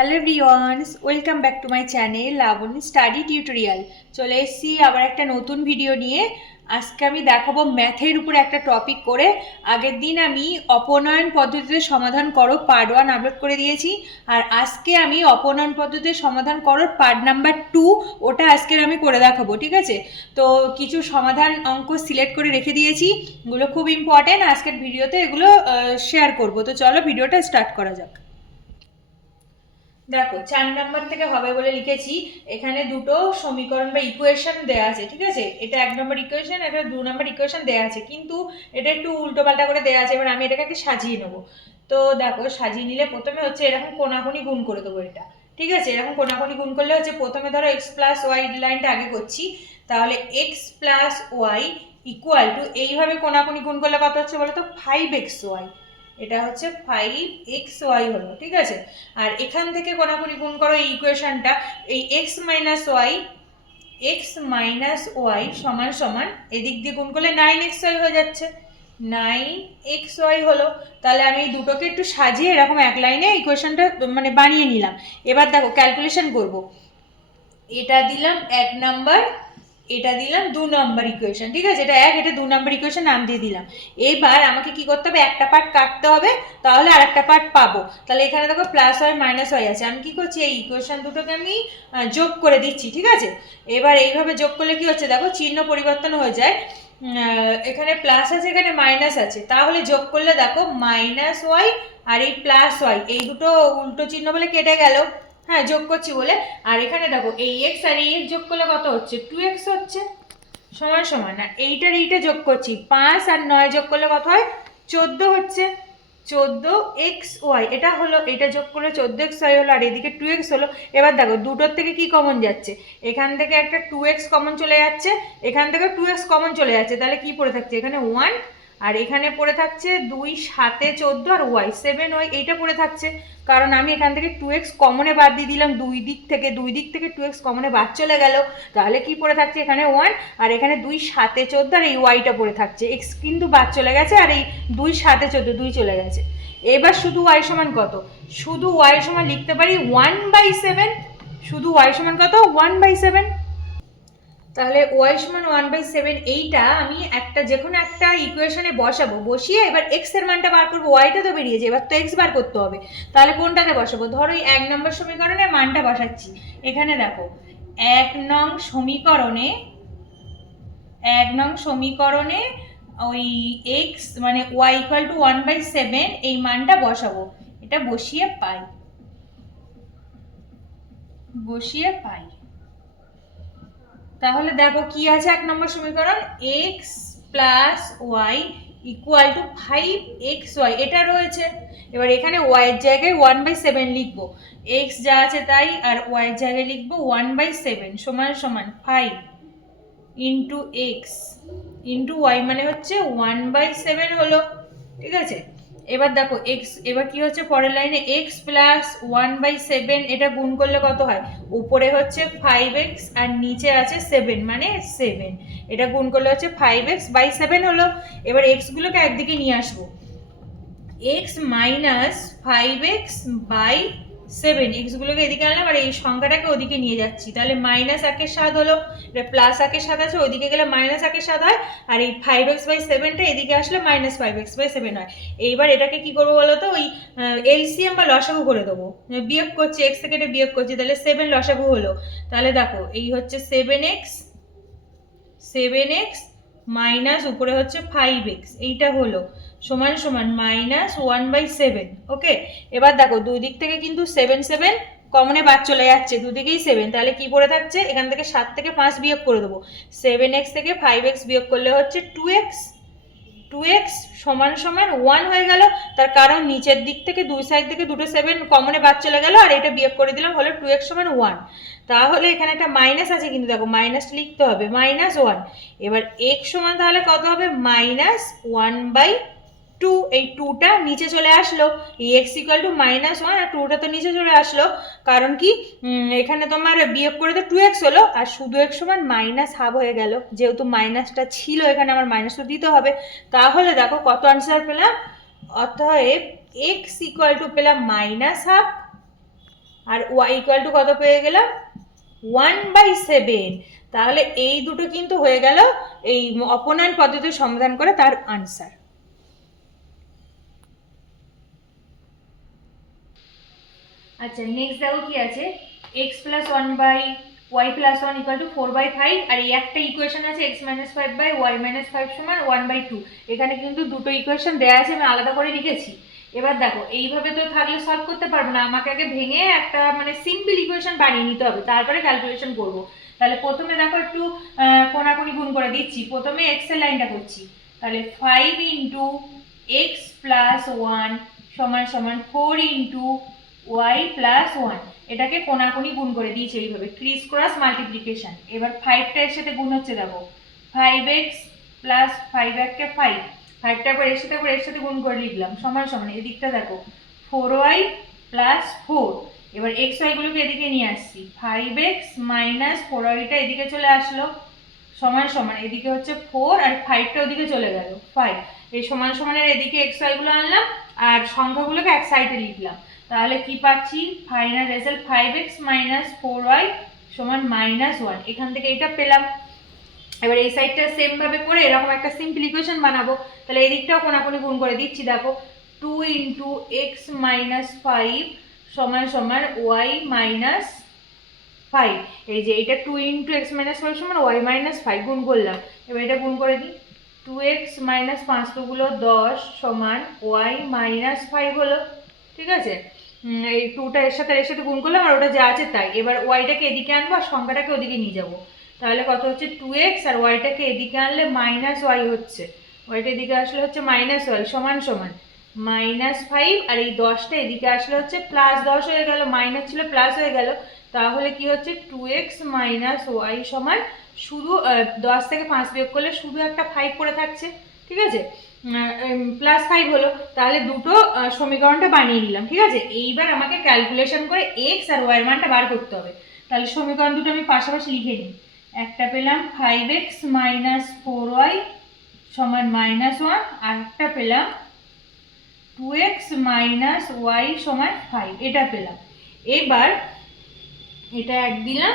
Hello everyone's welcome back to my channel Labani study tutorial চলে এসেছি আবার একটা নতুন ভিডিও নিয়ে। আজকে আমি দেখাবো ম্যাথের উপরে একটা টপিক করে। আগের দিন আমি অপনয়ন পদ্ধতিতে সমাধান করো পার্ট ওয়ান আপলোড করে দিয়েছি। আর আজকে আমি অপনয়ন পদ্ধতিতে সমাধান করো পার্ট নাম্বার টু ওটা আজকের আমি করে দেখাবো, ঠিক আছে? তো কিছু সমাধান অঙ্ক সিলেক্ট করে রেখে দিয়েছি, এগুলো খুব ইম্পর্টেন্ট আজকের ভিডিওতে এগুলো শেয়ার করব। তো চলো ভিডিওটা স্টার্ট করা যাক। দেখো, চার নাম্বার থেকে হবে বলে লিখেছি, এখানে দুটো সমীকরণ বা ইকুয়েশন দেওয়া আছে, ঠিক আছে? এটা এক নম্বর ইকুয়েশন এটা দু নম্বর ইকুয়েশন দেওয়া আছে, কিন্তু এটা একটু উল্টো পাল্টা করে দেওয়া আছে, এবার আমি এটাকে সাজিয়ে নেব। তো দেখো, সাজিয়ে নিলে প্রথমে হচ্ছে এরকম কোনাকুনি গুণ করে দেবো এটা, ঠিক আছে? এরকম কোনাকুনি গুণ করলে হচ্ছে প্রথমে ধরো এক্স প্লাস ওয়াই লাইনটা আগে করছি, তাহলে x plus y equal to এইভাবে কোনাকুনি গুণ করলে কত হচ্ছে বলো তো ফাইভ এক্স ওয়াই এটা হচ্ছে ফাইভ এক্স ওয়াই হলো, ঠিক আছে? আর এখান থেকে কোনাকুনি গুণ করো এই ইকুয়েশানটা এই x minus y x minus y সমান সমান এদিক দিয়ে গুণ করলে নাইন এক্স ওয়াই হয়ে যাচ্ছে। নাইন এক্স ওয়াই হলো, তাহলে আমি এই দুটোকে একটু সাজিয়ে এরকম এক লাইনে ইকুয়েশনটা মানে বানিয়ে নিলাম। এবার দেখো ক্যালকুলেশন করব। এটা দিলাম এক নাম্বার এটা দিলাম দু নম্বর ইকুয়েশন ঠিক আছে? এটা এক, এটা দু নম্বর ইকুয়েশন নাম দিয়ে দিলাম। এবার আমাকে কি করতে হবে? একটা পার্ট কাটতে হবে, তাহলে আর একটা পার্ট পাবো। তাহলে এখানে দেখো প্লাস ওয়াই মাইনাস ওয়াই আছে আমি কি করছি? এই ইকুয়েশন দুটোকে আমি যোগ করে দিচ্ছি, ঠিক আছে? এবার এইভাবে যোগ করলে কি হচ্ছে? দেখো চিহ্ন পরিবর্তন হয়ে যায়। এখানে প্লাস আছে, এখানে মাইনাস আছে। তাহলে যোগ করলে দেখো মাইনাস ওয়াই আর এই প্লাস ওয়াই এই দুটো উল্টো চিহ্ন বলে কেটে গেল। হ্যাঁ যোগ করছি বলে। আর এখানে দেখো, এই এক্স আর এই এক্স যোগ করলে কত হচ্ছে? টু এক্স হচ্ছে। সমান সমান। আর এইটার এইটা যোগ করছি। পাঁচ আর নয় যোগ করলে কত হয়? চোদ্দ হচ্ছে। চোদ্দ এক্স ওয়াই এটা হলো, এটা যোগ করলে চোদ্দ এক্স ওয়াই হলো, আর এদিকে টু এক্স হলো। এবার দেখো, দুটোর থেকে কি কমন যাচ্ছে? এখান থেকে একটা টু এক্স কমন চলে যাচ্ছে। এখান থেকে টু এক্স কমন চলে যাচ্ছে। তাহলে কি পড়ে থাকছে? এখানে ওয়ান আর এখানে পড়ে থাকছে দুই সাতে চোদ্দ আর ওয়াই সেভেন, ওয়াই এইটা পড়ে থাকছে। কারণ আমি এখান থেকে টু এক্স কমনে বাদ দিয়ে দিলাম, দুই দিক থেকে, দুই দিক থেকে টু এক্স কমনে বাদ চলে গেল। তাহলে কি পড়ে থাকছে এখানে ওয়ান আর এখানে দুই সাতে চোদ্দ আর এই ওয়াইটা পড়ে থাকছে। এক্স কিন্তু বাদ চলে গেছে আর এই দুই সাতে চোদ্দ, দুই চলে গেছে। এবার শুধু ওয়াই সমান কত? শুধু ওয়াই সমান লিখতে পারি ওয়ান বাই সেভেন শুধু ওয়াই সমান কত? ওয়ান বাই সেভেন তাহলে ওয়াই সমান ওয়ান বাই সেভেন এইটা আমি একটা যে কোনো একটা ইকুয়েশনে বসাবো, বসিয়ে এবার এক্সের মানটা বার করব ওয়াইটা তো বেরিয়েছে, এবার তো এক্স বার করতে হবে। তাহলে কোনটাতে বসাবো? ধরো এই এক নম্বর সমীকরণে মানটা বসাচ্ছি। এখানে দেখো, এক নং সমীকরণে, এক নং সমীকরণে ওই এক্স মানে y equal to one by seven এই মানটা বসাবো। এটা বসিয়ে পাই। বসিয়ে পাই। তাহলে দেখো কি আছে এক নম্বর সমীকরণ? X plus y equal to five x y এটা রয়েছে। এবার এখানে ওয়াইয়ের জায়গায় ওয়ান বাই সেভেন লিখব। এক্স যা আছে তাই আর ওয়াইয়ের জায়গায় লিখব ওয়ান বাই সেভেন সমান সমান five into x into y মানে হচ্ছে ওয়ান বাই সেভেন হলো। ঠিক আছে? এবার দেখো এক্স এবার কি হচ্ছে পরের লাইনে x plus one by seven এটা গুণ করলে কত হয়? উপরে হচ্ছে ফাইভ এক্স আর নিচে আছে সেভেন মানে সেভেন এটা গুণ করলে হচ্ছে ফাইভ এক্স বাই সেভেন হলো। এবার এক্সগুলোকে একদিকে নিয়ে আসব। X minus five x by seven এক্সগুলোকে এদিকে আনলাম, আর এই সংখ্যাটাকে ওদিকে নিয়ে যাচ্ছি। তাহলে মাইনাস একের স্বাদ হলো প্লাস একের স্বাদ আছে, ওইদিকে গেলে মাইনাস একের স্বাদ হয়, আর এই ফাইভ এক্স বাই সেভেনটা এদিকে আসলে minus five x by seven হয়। এইবার এটাকে কি করব বলো তো? ওই এলসিএম বা লসাগু করে দেবো। বিয়োগ করছি এক্স থেকে এটা বিয়োগ করছি, তাহলে সেভেন লসাগু হলো। তাহলে দেখো, এই হচ্ছে seven x seven x minus উপরে হচ্ছে ফাইভ এক্স এইটা হলো। সমান সমান minus one by seven okay এবার দেখো, দুই দিক থেকে কিন্তু সেভেন সেভেন কমনে বাদ চলে যাচ্ছে দুদিকেই সেভেন তাহলে কি পড়ে থাকছে? এখান থেকে সাত থেকে পাঁচ বিয়োগ করে দেবো। সেভেন এক্স থেকে ফাইভ এক্স বিয়োগ করলে হচ্ছে টু এক্স টু এক্স সমান সমান ওয়ান হয়ে গেল। তার কারণ নিচের দিক থেকে দুই সাইড থেকে দুটো সেভেন কমনে বাদ চলে গেল, আর এটা বিয়োগ করে দিলাম হলো টু এক্স সমান ওয়ান তাহলে এখানে একটা মাইনাস আছে কিন্তু দেখো মাইনাস লিখতে হবে মাইনাস ওয়ান এবার এক্স সমান তাহলে কত হবে? মাইনাস ওয়ান বাই টু এই টুটা নিচে চলে আসলো x equal to minus one আর টুটা তো নিচে চলে আসলো। কারণ কি? এখানে তোমার বিয়োগ করে তো টু এক্স হলো, আর শুধু এক সমান মাইনাস হাফ হয়ে গেল। যেহেতু মাইনাসটা ছিল, এখানে আমার মাইনাস তো দিতে হবে। তাহলে দেখো কত আনসার পেলাম? অতএব এক্স ইকুয়াল টু পেলাম মাইনাস হাফ আর ওয়াই ইকুয়াল টু কত পেয়ে গেলাম? ওয়ান বাই সেভেন তাহলে এই দুটো কিন্তু হয়ে গেল, এই অপনয়ন পদ্ধতির সমাধান করে তার আনসার আচ্ছা নেক্সট দেখো কি আছে? X plus one by y plus one equal to four by five আর এই একটা ইকুয়েশন আছে x minus five by y minus five সমান ওয়ান বাই টু এখানে কিন্তু দুটো ইকুয়েশন দেওয়া আছে, আমি আলাদা করে লিখেছি। এবার দেখো, এইভাবে তো থাকলে সলভ করতে পারব না, আমাকে আগে ভেঙে একটা মানে সিম্পল ইকুয়েশন বানিয়ে নিতে হবে, তারপরে ক্যালকুলেশন করব। তাহলে প্রথমে দেখো একটু কোনাকুনি গুণ করে দিচ্ছি। প্রথমে এক্সের লাইনটা করছি তাহলে five into x plus one সমান সমান four into y plus one এটাকে কোনাকুনি গুণ করে দিয়েছে এইভাবে ক্রিস ক্রস মাল্টিপ্লিকেশন এবার ফাইভটা এর সাথে গুণ হচ্ছে দেখো ফাইভ এক্স প্লাস ফাইভ একটা ফাইভ ফাইভটা একবার এর সাথে একবার এর সাথে গুণ করে লিখলাম, সমান সমান, এদিকটা দেখো ফোর ওয়াই প্লাস ফোর এবার এক্স ওয়াইগুলোকে এদিকে নিয়ে আসছি ফাইভ এক্স মাইনাস ফোর ওয়াইটা এদিকে চলে আসলো, সমান সমান, এদিকে হচ্ছে ফোর আর ফাইভটা ওদিকে চলে গেল ফাইভ এই সমান সমানের এদিকে এক্স ওয়াইগুলো আনলাম আর সংখ্যাগুলোকে এক সাইডে লিখলাম। তাহলে কি পাচ্ছি? Final result five x minus four y সমান মাইনাস ওয়ান এখান থেকে এটা পেলাম। এবার এই সাইডটা সেম ভাবে করে এরকম একটা সিম্পল ইকুয়েশন বানাবো। তাহলে এই দিকটাও কোনাকুনি গুণ করে দিচ্ছি, দেখো। Two into x minus five সমান সমান ওয়াই মাইনাস ফাইভ এই যে এটা two into x minus five সমান ওয়াই মাইনাস ফাইভ গুণ করলাম। এবার এটা গুণ করে দিই। টু এক্স মাইনাস পাঁচ দুগুলো দশ সমান ওয়াই মাইনাস ফাইভ হলো। ঠিক আছে? এই টুটা এর সাথে এর সাথে গুণ করলাম আর ওটা যা আছে তাই। এবার ওয়াইটাকে এদিকে আনব আর সংখ্যাটাকে ওদিকে নিয়ে যাব। তাহলে কত হচ্ছে? টু এক্স আর ওয়াইটাকে এদিকে আনলে মাইনাস ওয়াই হচ্ছে। ওয়াইটা এদিকে আসলে হচ্ছে মাইনাস ওয়াই সমান সমান। মাইনাস ফাইভ আর এই দশটা এদিকে আসলে হচ্ছে প্লাস দশ হয়ে গেল মাইনাস ছিল প্লাস হয়ে গেল। তাহলে কি হচ্ছে? টু এক্স মাইনাস ওয়াই সমান শুধু দশ থেকে পাঁচ বিয়োগ করলে শুধু একটা ফাইভ পড়ে থাকছে। ঠিক আছে? প্লাস ফাইভ হলো, তাহলে দুটো সমীকরণটা বানিয়ে নিলাম, ঠিক আছে? এইবার আমাকে ক্যালকুলেশন করে এক্স আর ওয়াই মানটা বার করতে হবে। তাহলে সমীকরণ দুটো আমি পাশাপাশি লিখে নিই। একটা পেলাম five x minus four y সমান মাইনাস ওয়ান আর একটা পেলাম টু এক্স মাইনাস ওয়াই সমান ফাইভ এটা পেলাম। এবার এটা এক দিলাম,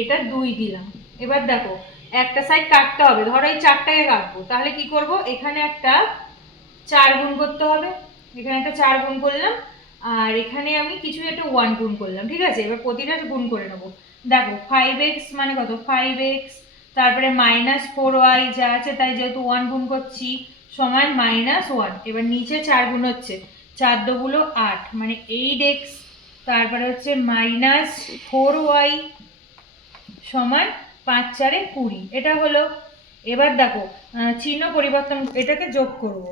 এটা দুই দিলাম। এবার দেখো একটা সাইড কাটতে হবে। ধরো এই চারটাকে কাটবো। তাহলে কি করব? এখানে একটা চার গুণ করতে হবে। এখানে একটা চার গুণ করলাম। আর এখানে আমি কিছু একটা ওয়ান গুণ করলাম। ঠিক আছে? এবার প্রতিটা গুণ করে নেব। দেখো ফাইভ এক্স মানে কত? ফাইভ এক্স তারপরে মাইনাস ফোর ওয়াই যা আছে তাই যেহেতু ওয়ান গুণ করছি, সমান মাইনাস ওয়ান এবার নিচে চার গুণ হচ্ছে। চার দুগুলো আট। মানে এইট এক্স তারপরে হচ্ছে মাইনাস ফোর ওয়াই সমান পাঁচ চারে কুড়ি। এটা হলো, এবার দেখো চিহ্ন পরিবর্তন, এটাকে যোগ করব।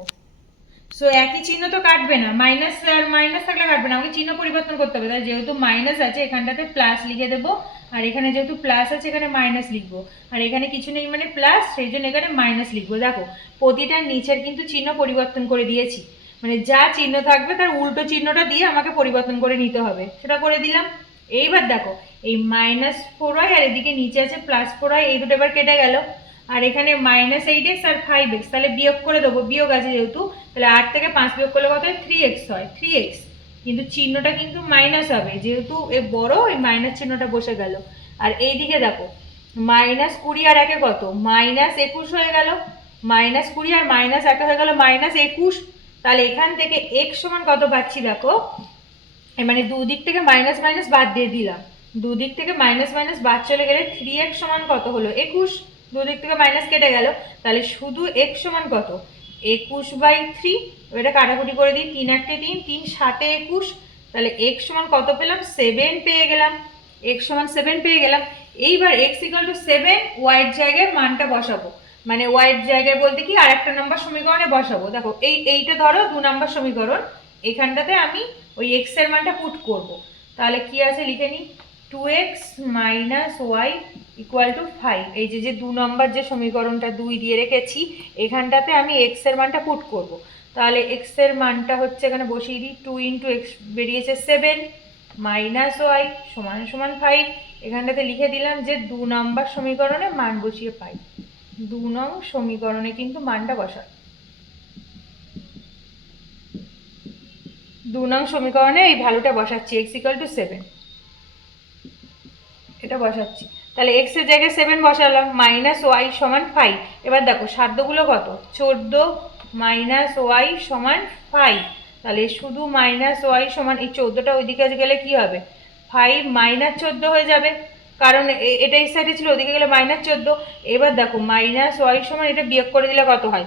সো একই চিহ্ন তো কাটবে না। মাইনাস, আর মাইনাস থাকলে কাটবে না। আমাকে চিহ্ন পরিবর্তন করতে হবে। তাই যেহেতু মাইনাস আছে, এখানটাতে প্লাস লিখে দেবো। আর এখানে যেহেতু প্লাস আছে, এখানে মাইনাস লিখব। আর এখানে কিছু নেই মানে প্লাস সেই জন্য এখানে মাইনাস লিখব। দেখো, প্রতিটার নিচের কিন্তু চিহ্ন পরিবর্তন করে দিয়েছি। মানে যা চিহ্ন থাকবে, তার উল্টো চিহ্নটা দিয়ে আমাকে পরিবর্তন করে নিতে হবে। সেটা করে দিলাম। এইবার দেখো, এই মাইনাস ফোর হয় আর এদিকে নিচে আছে প্লাস ফোর হয় এই দুটো এবার কেটে গেল। আর এখানে মাইনাস এইট এক্স আর ফাইভ এক্স তাহলে বিয়োগ করে দেবো, বিয়োগ আছে যেহেতু, তাহলে আট থেকে পাঁচ বিয়োগ করলে কত হয়? থ্রি এক্স হয় থ্রি এক্স কিন্তু চিহ্নটা কিন্তু মাইনাস হবে, যেহেতু এ বড় এই মাইনাস চিহ্নটা বসে গেল। আর এই দিকে দেখো মাইনাস কুড়ি আর একে কত? মাইনাস একুশ হয়ে গেল। মাইনাস কুড়ি আর মাইনাস একে হয়ে গেল মাইনাস একুশ। তাহলে এখান থেকে এক্স সমান কত পাচ্ছি দেখো? মানে দুদিক থেকে মাইনাস মাইনাস বাদ দিয়ে দিলাম। দুদিক থেকে মাইনাস মাইনাস বাদ চলে গেলে থ্রি এক্স সমান কত হলো? একুশ। দুদিক থেকে মাইনাস কেটে গেল। তাহলে শুধু এক্স সমান কত? একুশ বাই থ্রি এটা কাটাকুটি করে দিই। তিন একটা তিন তিন সাতে একুশ। তাহলে এক্স সমান কত পেলাম? সেভেন পেয়ে গেলাম। এক্স সমান সেভেন পেয়ে গেলাম। এইবার এক্স ইকাল টু সেভেন ওয়াইড জায়গায় মানটা বসাবো। মানে ওয়াইড জায়গায় বলতে কি? আরেকটা নম্বর সমীকরণে বসাবো। দেখো, এই, এইটা ধরো, দু নম্বর সমীকরণ। এখানটাতে আমি ওই এক্সের মানটা পুট করব। তাহলে কি আছে লিখে নিই? Two x minus y equal to five এই যে যে দু নম্বর যে সমীকরণটা দুই দিয়ে রেখেছি, এখানটাতে আমি এক্সের মানটা পুট করব। তাহলে এক্সের মানটা হচ্ছে এখানে বসিয়ে দিই টু ইন্টু এক্স বেরিয়েছে সেভেন মাইনাস ওয়াই সমান সমান ফাইভ এখানটাতে লিখে দিলাম যে দু নম্বর সমীকরণে মান বসিয়ে পাই দু নং সমীকরণে কিন্তু মানটা বসা দু নং সমীকরণে এই ভ্যালুটা বসাচ্ছি এক্স ইকাল টু সেভেন এটা বসাচ্ছি। তাহলে এক্সের জায়গায় সেভেন বসালাম মাইনাস ওয়াই সমান ফাইভ এবার দেখো, সাধ্যগুলো কত? চোদ্দ মাইনাস ওয়াই সমান ফাইভ তাহলে শুধু মাইনাস ওয়াই সমান, এই চোদ্দোটা ওইদিকে গেলে কি হবে? ফাইভ মাইনাস চোদ্দ হয়ে যাবে। কারণ এটা এই সাইডে ছিল, ওদিকে গেলে মাইনাস চোদ্দ। এবার দেখো মাইনাস ওয়াই সমান এটা বিয়োগ করে দিলে কত হয়?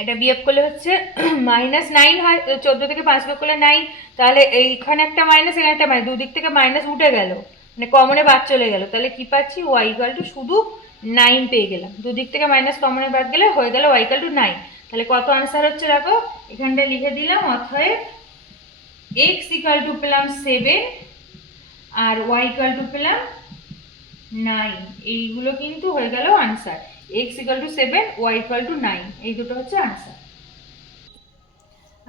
এটা বিয়োগ করলে হচ্ছে মাইনাস নাইন হয় চোদ্দ থেকে পাঁচ বিয়োগ করলে নাইন তাহলে এইখানে একটা মাইনাস এখানে একটা মাইনাস দুদিক থেকে মাইনাস উঠে গেল মানে কমনে বাদ চলে গেল, তাহলে কি পাচ্ছি? ওয়াই ইকাল টু শুধু নাইন পেয়ে গেলাম, দুদিক থেকে মাইনাস কমনে বাদ গেলে হয়ে গেল ওয়াই ইকাল টু নাইন তাহলে কত আনসার হচ্ছে দেখো? এখানটা লিখে দিলাম অথবা এক্স ইকাল টু পেলাম সেভেন আর ওয়াই ইকাল টু পেলাম নাইন এইগুলো কিন্তু হয়ে গেল answer x equal to seven y equal to nine এই দুটো হচ্ছে আনসার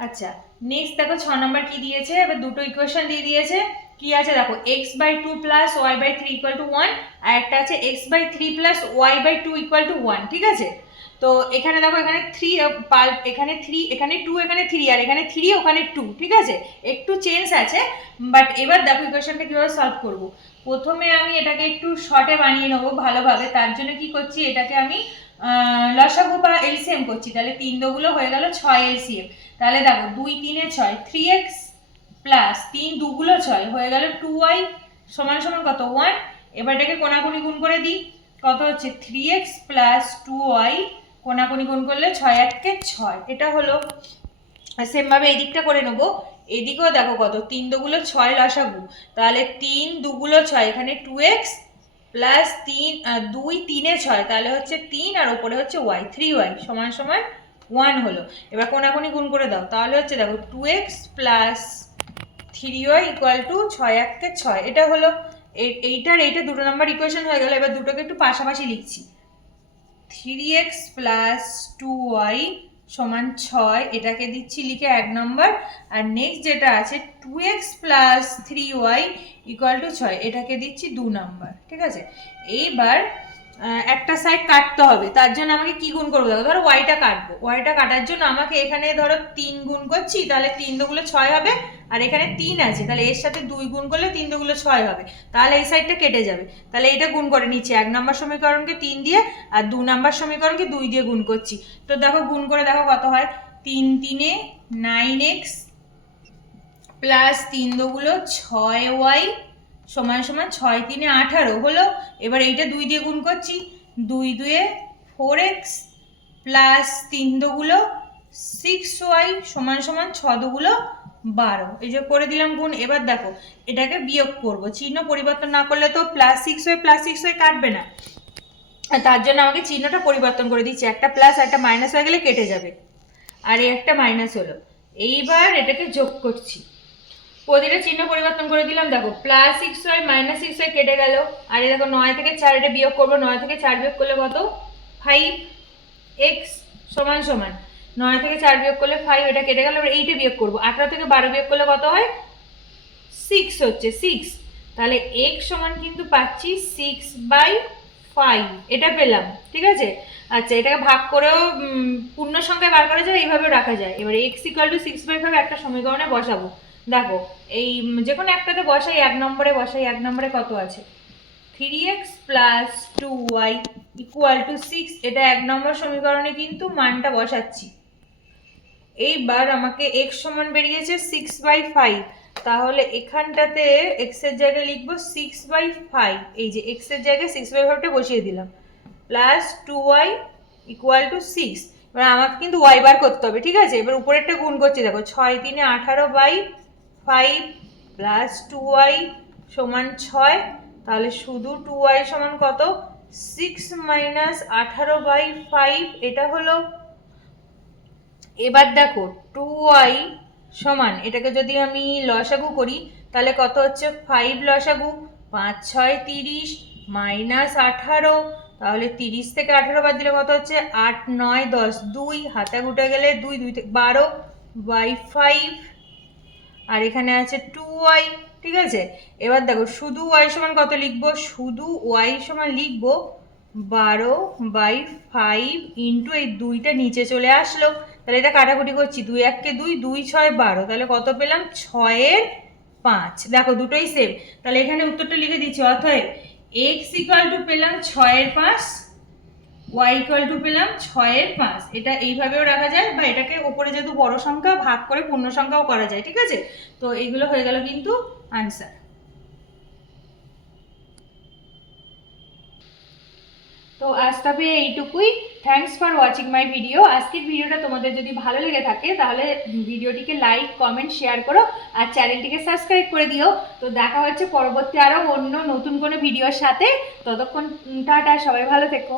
আচ্ছা নেক্সট দেখো ছ নম্বর কি দিয়েছে? এবার দুটো ইকুয়েশন দিয়ে দিয়েছে। কি আছে? দেখো x by two plus y by three equal to one আর একটা আছে x by three plus y by two equal to one ঠিক আছে? তো এখানে দেখো এখানে থ্রি এখানে থ্রি এখানে টু এখানে থ্রি আর এখানে থ্রি ওখানে টু ঠিক আছে? একটু চেঞ্জ আছে বাট এবার দেখো ইকুয়েশনটা কীভাবে সলভ করব। প্রথমে আমি এটাকে একটু শর্টে বানিয়ে নেব ভালোভাবে তার জন্য কি করছি এটাকে আমি আহ, লসাগু বা এলসিএম করছি তাহলে তিন দুগুলো হয়ে গেল ছয় এলসিএম তাহলে দেখো দুই তিনে ছয় থ্রি এক্স প্লাস তিন দুগুলো ছয় হয়ে গেল টু ওয়াই সমান সমান কত? ওয়ান এবার এটাকে কোনাকুনি গুণ করে দিই কত হচ্ছে? Three x plus two y কোনাকুনি গুণ করলে ছয় এককে ছয়। এটা হলো, সেমভাবে এই দিকটা করে নেব। এদিকেও দেখো কত, তিন দুগুলো ছয় লসাগু। তাহলে তিন দুগুলো ছয়, এখানে টু এক্স প্লাস তিন দুই তিনে ছয়, তাহলে হচ্ছে তিন আর ওপরে হচ্ছে ওয়াই থ্রি ওয়াই সমান সমান ওয়ান হলো। এবার কোনাকুনি গুণ করে দাও, তাহলে হচ্ছে দেখো two x plus three y equal to ছয় এককে ছয়। এটা হলো এইটার, এইটা দুটো নাম্বার ইকুয়েশন হয়ে গেল, এবার দুটোকে একটু পাশাপাশি লিখছি। Three x plus two y সমান ছয়, এটাকে দিচ্ছি লিখে এক নম্বর। আর নেক্সট যেটা আছে, two x plus three y equal to ছয়, এটাকে দিচ্ছি দু নম্বর, ঠিক আছে? এইবার একটা সাইড কাটতে হবে, তার জন্য আমাকে কি গুণ করব? দেখো, ধরো ওয়াইটা কাটবো ওয়াইটা কাটার জন্য আমাকে এখানে ধরো তিন গুণ করছি, তাহলে তিন দুগুলো ছয় হবে আর এখানে তিন আছে, তাহলে এর সাথে দুই গুণ করলে তিন দুগুলো ছয় হবে। তাহলে এই সাইডটা কেটে যাবে। তাহলে এটা গুণ করে নিচ্ছি, এক নম্বর সমীকরণকে তিন দিয়ে আর দু নম্বর সমীকরণকে দুই দিয়ে গুণ করছি। তো দেখো, গুণ করে দেখো কত হয়। তিন তিনে নাইন এক্স প্লাস তিন দুগুলো ছয় ওয়াই সমান সমান ছয় তিনে আঠারো হলো। এবার এইটা দুই দিয়ে গুণ করছি। দুই দুয়ে ফোর এক্স প্লাস তিন দুগুলো সিক্স ওয়াই সমান সমান ছ দুগুলো বারো। এই যে করে দিলাম গুণ, এবার দেখো, এটাকে বিয়োগ করব। চিহ্ন পরিবর্তন না করলে তো প্লাস সিক্স হয়ে প্লাস সিক্স হয়ে কাটবে না। তার জন্য আমাকে চিহ্নটা পরিবর্তন করে দিচ্ছি। একটা প্লাস একটা মাইনাস হয়ে গেলে কেটে যাবে। আর এই একটা মাইনাস হলো। এইবার এটাকে যোগ করছি। প্রতিটা চিহ্ন পরিবর্তন করে দিলাম, দেখো plus six y minus six y কেটে গেল। আর এই দেখো, নয় থেকে চার এটা বিয়োগ করব। নয় থেকে চার বিয়োগ করলে কত? ফাইভ এক্স সমান সমান। নয় থেকে চার বিয়োগ করলে ফাইভ এটা কেটে গেল, এবার এইটা বিয়োগ করব। আঠারো থেকে বারো বিয়োগ করলে কত হয়? সিক্স হচ্ছে সিক্স তাহলে এক্স সমান কিন্তু পাচ্ছি সিক্স বাই ফাইভ এটা পেলাম, ঠিক আছে? আচ্ছা এটাকে ভাগ করেও পূর্ণ সংখ্যায় বার করা যায় এইভাবে রাখা যায়। এবার x equal to six by five একটা সমীকরণে বসাবো। দেখো, এই যে কোনো একটাতে বসাই, এক নম্বরে বসাই, এক নম্বরে কত আছে? Three x plus two y equal to six এটা এক নম্বর সমীকরণে কিন্তু মানটা বসাচ্ছি। এইবার আমাকে এক্স সমান বেরিয়েছে সিক্স বাই ফাইভ তাহলে এখানটাতে এক্সের জায়গায় লিখব সিক্স বাই ফাইভ এই যে এক্সের জায়গায় সিক্স বাই ফাইভটা বসিয়ে দিলাম। Plus two y equal to six এবার আমাকে কিন্তু ওয়াই বার করতে হবে, ঠিক আছে? এবার উপরেরটা গুণ করছি, দেখো, ছয় তিনে আঠারো by five plus two y সমান ছয়। তাহলে শুধু টু ওয়াই সমান কত? সিক্স মাইনাস আঠারো বাই ফাইভ এটা হলো এবার দেখো টু ওয়াই সমান, এটাকে যদি আমি লসাগু করি, তাহলে কত হচ্ছে? ফাইভ লসাগু, পাঁচ, ছয়, তিরিশ মাইনাস আঠারো, তাহলে তিরিশ থেকে আঠারো বাদ দিলে কত হচ্ছে? আট, নয়, দশ, দুই, হাতে গুটে গেলে দুই দুই থেকে বারো বাই ফাইভ আর এখানে আছে টু ওয়াই ঠিক আছে? এবার দেখো, শুধু ওয়াই সমান কত লিখব? শুধু ওয়াই সমান লিখব, বারো বাই ফাইভ ইন্টু এই দুইটা নিচে চলে আসলো। তাহলে এটা কাটাকুটি করছি। দুই এককে দুই দুই ছয় বারো। তাহলে কত পেলাম? ছয়ের পাঁচ। দেখো, দুটোই সেম তাহলে এখানে উত্তরটা লিখে দিচ্ছি। অতএব এক্স ইকুয়াল টু পেলাম ছয়ের পাঁচ ওয়াই ইকুয়াল টু পেলাম ছয়ের পাঁচ। এটা এইভাবেও রাখা যায় বা এটাকে ওপরে যেহেতু বড় সংখ্যা, ভাগ করে পূর্ণ সংখ্যাও করা যায়, ঠিক আছে? তো এইগুলো হয়ে গেল কিন্তু আনসার তো আজ তবে এইটুকুই। Thanks for watching my video আজকের ভিডিওটা তোমাদের যদি ভালো লেগে থাকে, তাহলে ভিডিওটিকে লাইক কমেন্ট শেয়ার করো আর চ্যানেলটিকে সাবস্ক্রাইব করে দিও। তো দেখা হচ্ছে পরবর্তী আরও অন্য নতুন কোনো ভিডিওর সাথে। ততক্ষণ টাটা, সবাই ভালো থেকো।